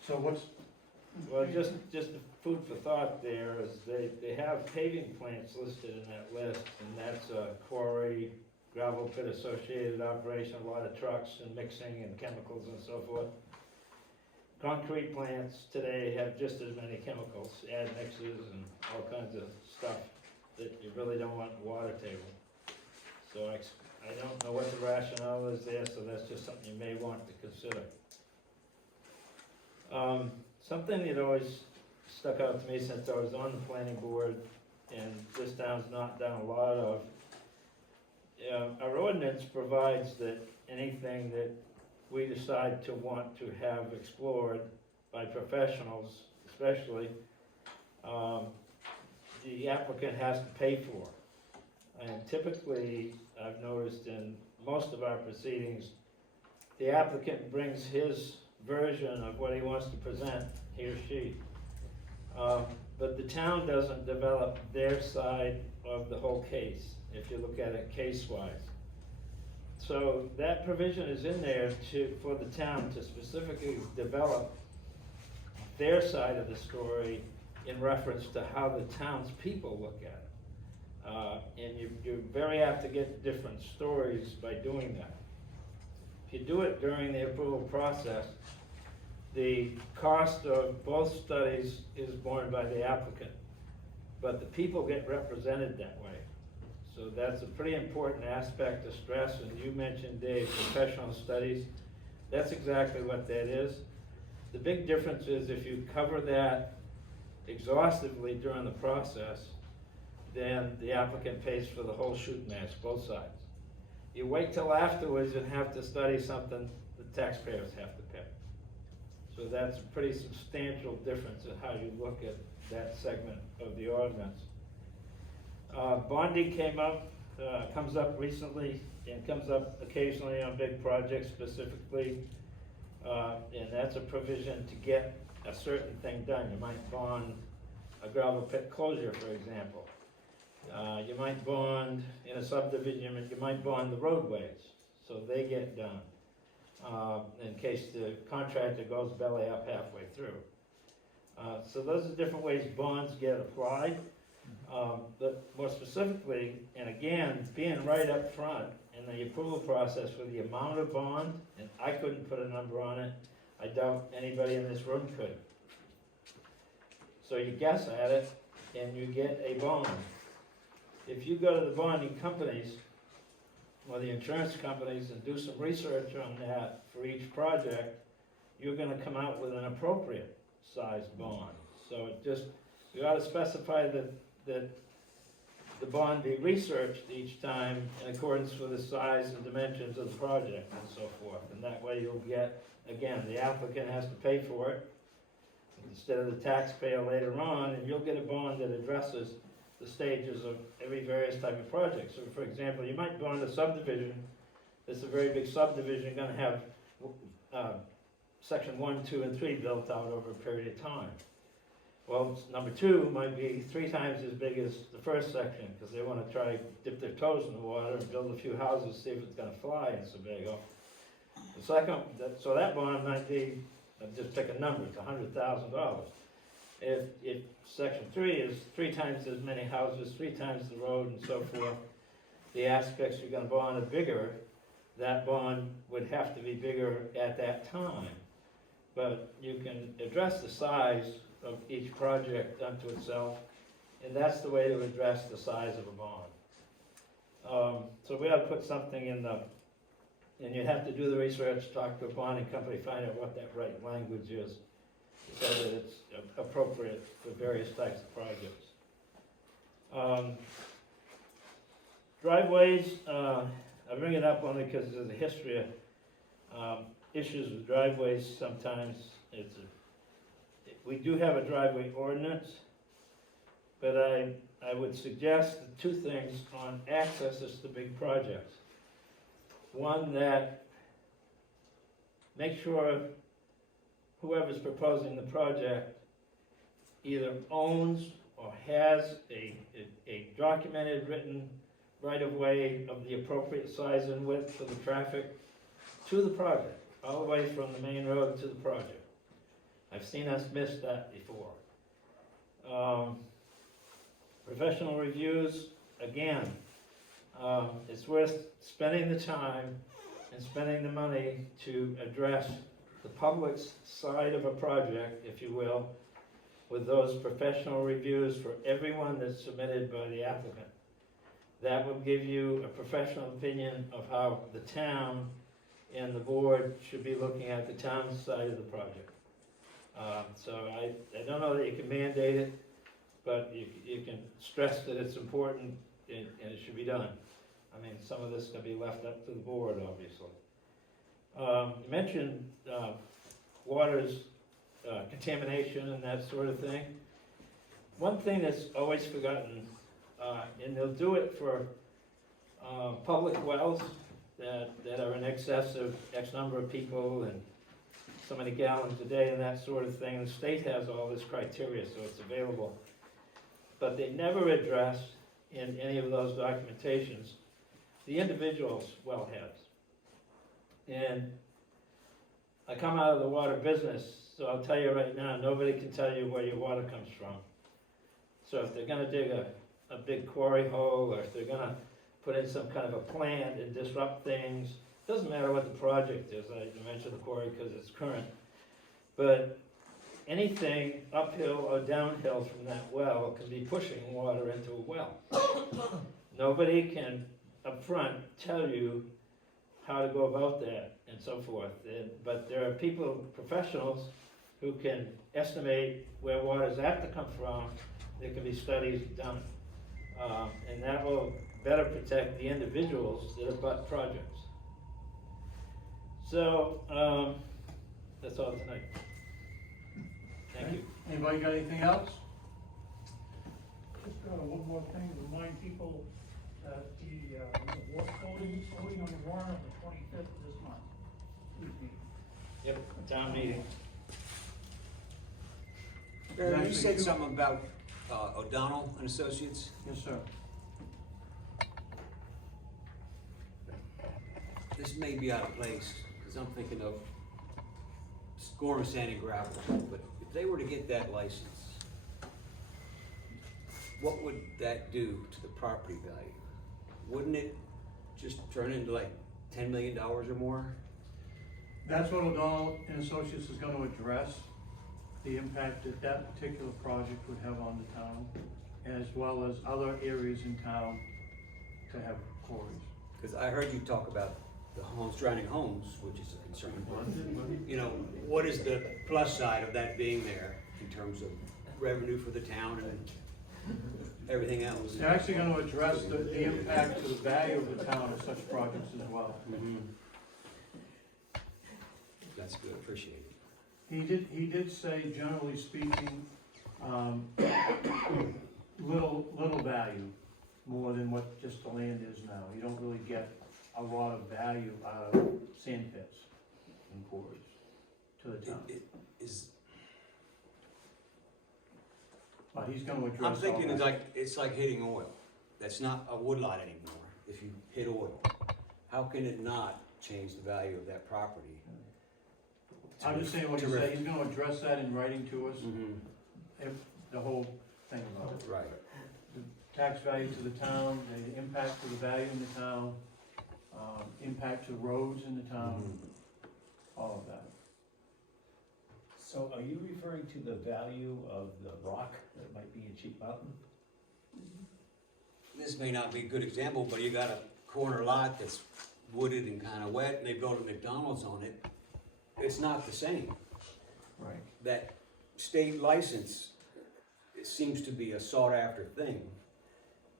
so what's, Well, just the food for thought there is they have paving plants listed in that list, and that's a quarry, gravel pit associated operation, a lot of trucks and mixing and chemicals and so forth. Concrete plants today have just as many chemicals, admixes and all kinds of stuff that you really don't want in the water table. So I don't know what the rationale is there, so that's just something you may want to consider. Something that always stuck out to me since I was on the planning board, and this town's not done a lot of, our ordinance provides that anything that we decide to want to have explored by professionals especially, the applicant has to pay for. And typically, I've noticed in most of our proceedings, the applicant brings his version of what he wants to present, he or she. But the town doesn't develop their side of the whole case, if you look at it case-wise. So that provision is in there for the town to specifically develop their side of the story in reference to how the townspeople look at it. And you're very apt to get different stories by doing that. If you do it during the approval process, the cost of both studies is borne by the applicant, but the people get represented that way. So that's a pretty important aspect to stress, and you mentioned, Dave, professional studies. That's exactly what that is. The big difference is if you cover that exhaustively during the process, then the applicant pays for the whole shoot match, both sides. You wait till afterwards and have to study something the taxpayers have to pay. So that's a pretty substantial difference in how you look at that segment of the ordinance. Bonding comes up recently and comes up occasionally on big projects specifically. And that's a provision to get a certain thing done. You might bond a gravel pit closure, for example. You might bond in a subdivision, you might bond the roadways, so they get done. In case the contractor goes belly up halfway through. So those are different ways bonds get applied. But more specifically, and again, being right up front in the approval process for the amount of bond, and I couldn't put a number on it, I doubt anybody in this room could. So you guess at it, and you get a bond. If you go to the bonding companies, or the insurance companies, and do some research on that for each project, you're gonna come out with an appropriate sized bond. So it just, you ought to specify that the bond be researched each time in accordance with the size and dimensions of the project and so forth. And that way you'll get, again, the applicant has to pay for it instead of the taxpayer later on, and you'll get a bond that addresses the stages of every various type of project. So for example, you might bond a subdivision, that's a very big subdivision, you're gonna have section 1, 2, and 3 built out over a period of time. Well, number 2 might be 3 times as big as the first section, because they wanna try dip their toes in the water and build a few houses, see if it's gonna fly in Sebago. The second, so that bond might be, I'll just pick a number, it's $100,000. If section 3 is 3 times as many houses, 3 times the road and so forth, the aspects you're gonna bond are bigger, that bond would have to be bigger at that time. But you can address the size of each project unto itself, and that's the way to address the size of a bond. So we ought to put something in the, and you have to do the research, talk to a bonding company, find out what that right language is, so that it's appropriate for various types of projects. Driveways, I bring it up only because there's a history of issues with driveways sometimes. We do have a driveway ordinance, but I would suggest 2 things on accesses to big projects. One, that make sure whoever's proposing the project either owns or has a documented written right-of-way of the appropriate size and width for the traffic to the project, all the way from the main road to the project. I've seen us miss that before. Professional reviews, again, it's worth spending the time and spending the money to address the public's side of a project, if you will, with those professional reviews for everyone that's submitted by the applicant. That will give you a professional opinion of how the town and the board should be looking at the town's side of the project. So I don't know that you can mandate it, but you can stress that it's important and it should be done. I mean, some of this can be left up to the board, obviously. You mentioned water's contamination and that sort of thing. One thing that's always forgotten, and they'll do it for public wells that are in excess of X number of people and so many gallons a day and that sort of thing. The state has all this criteria, so it's available. But they never address in any of those documentations the individual's wellheads. And I come out of the water business, so I'll tell you right now, nobody can tell you where your water comes from. So if they're gonna dig a big quarry hole, or if they're gonna put in some kind of a plant and disrupt things, doesn't matter what the project is. I mentioned the quarry because it's current. But anything uphill or downhill from that well can be pushing water into a well. Nobody can upfront tell you how to go about that and so forth. But there are people, professionals, who can estimate where water's apt to come from. There can be studies done. And that will better protect the individuals that abut projects. So, that's all tonight. Thank you. Anybody got anything else? Just, one more thing, remind people that the voting on the warrant on the 25th of this month. Evening. Yep, town meeting. Barry, you said something about O'Donnell and Associates. Yes, sir. This may be out of place, because I'm thinking of scoring sand and gravel, but if they were to get that license, what would that do to the property value? Wouldn't it just turn into like $10 million or more? That's what O'Donnell and Associates is gonna address, the impact that that particular project would have on the town, as well as other areas in town to have quarries. Because I heard you talk about the homes, surrounding homes, which is a concern. You know, what is the plus side of that being there in terms of revenue for the town and everything else? They're actually gonna address the impact to the value of the town of such projects as well. Mhm. That's good, appreciate it. He did say, generally speaking, little value, more than what just the land is now. You don't really get a lot of value out of sand pits and quarries to the town. But he's gonna address all I'm thinking that. it's like hitting oil. That's not a woodlot anymore, if you hit oil. How can it not change the value of that property? I'm just saying what he said, he's gonna address that in writing to us, Mhm. if, the whole thing about it. Right. The tax value to the town, the impact to the value in the town, impact to roads in the town, all of that. So are you referring to the value of the rock that might be in Cheap Mountain? This may not be a good example, but you got a corner lot that's wooded and kinda wet, and they built a McDonald's on it. It's not the same. Right. That state license, it seems to be a sought after thing.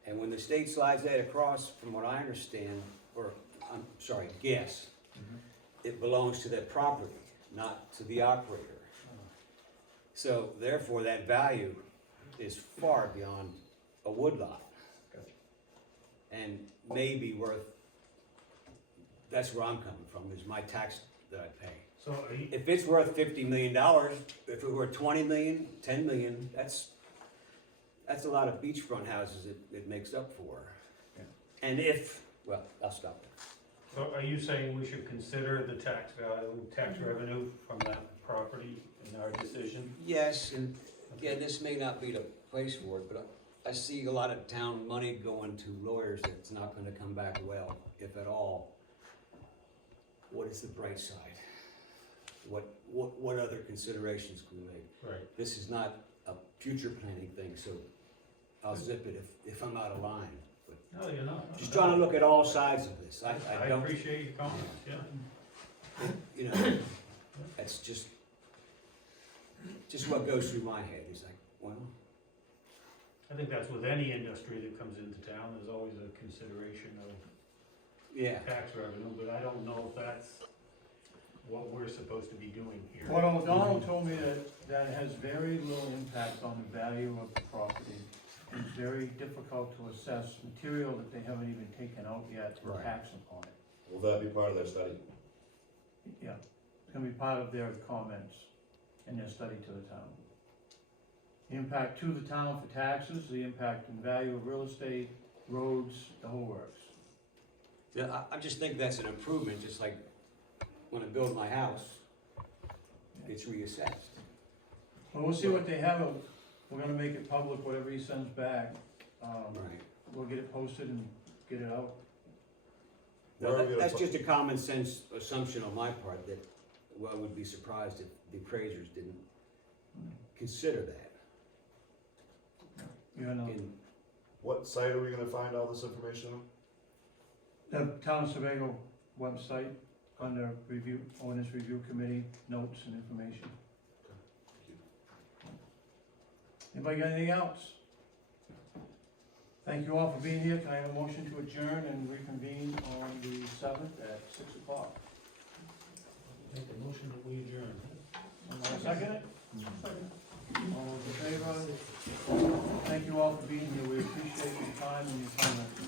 And when the state slides that across, from what I understand, or, I'm sorry, guess, it belongs to that property, not to the operator. So therefore, that value is far beyond a woodlot. And may be worth, that's where I'm coming from, is my tax that I pay. So are you, If it's worth $50 million, if it were 20 million, 10 million, that's a lot of beachfront houses it makes up for. Yeah. And if, well, I'll stop there. so are you saying we should consider the tax value, tax revenue from that property in our decision? Yes, and yeah, this may not be the place for it, but I see a lot of town money going to lawyers that's not gonna come back well, if at all. What is the bright side? What other considerations can we make? Right. This is not a future planning thing, so I'll zip it if I'm out of line. But No, you're not. just trying to look at all sides of this. I I don't, appreciate your comments, yeah. you know, that's just what goes through my head. Is like, well, I think that's with any industry that comes into town, there's always a consideration of yeah. tax revenue, but I don't know if that's what we're supposed to be doing here. What O'Donnell told me that has very little impact on the value of the property. It's very difficult to assess material that they haven't even taken out yet and Right. tax upon it. Will that be part of their study? Yeah, it's gonna be part of their comments in their study to the town. The impact to the town for taxes, the impact and value of real estate, roads, the whole works. Yeah, I just think that's an improvement, just like when I build my house, it's reassessed. Well, we'll see what they have, we're gonna make it public, whatever he sends back. Right. We'll get it posted and get it out. Where are we gonna That's put- just a common sense assumption on my part, that well, I would be surprised if the appraisers didn't consider that. You know, In, What site are we gonna find all this information on? the Town of Sebago website, under review, ordinance review committee, notes and information. Anybody got anything else? Thank you all for being here. Can I have a motion to adjourn and reconvene on the 7th at 6 o'clock? Make a motion that we adjourn. Someone second it? All those in favor? Thank you all for being here. We appreciate your time and your comments.